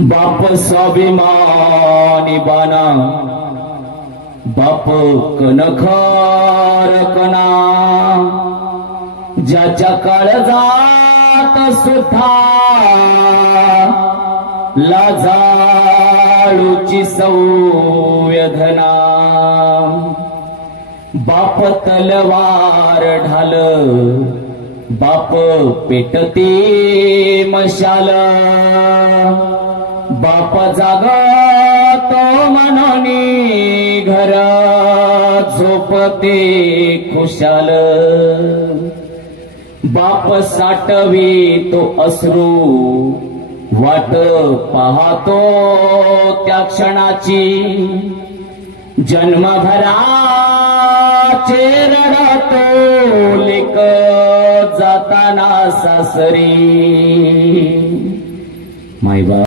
बाप स्वाभिमानी बाना, बाप कणखर कणा, ज्याच्या काळजात सुद्धा लाजाळूची संवेदना। बाप तलवार ढाल, बाप पेटते मशाल, बाप जागतो मनोनी घर झोपते खुशाल। बाप साठवी तो अश्रू, वाट पाहतो त्या क्षणाची, जन्मभराचे रडतो लेक जाताना सासरी। मायबा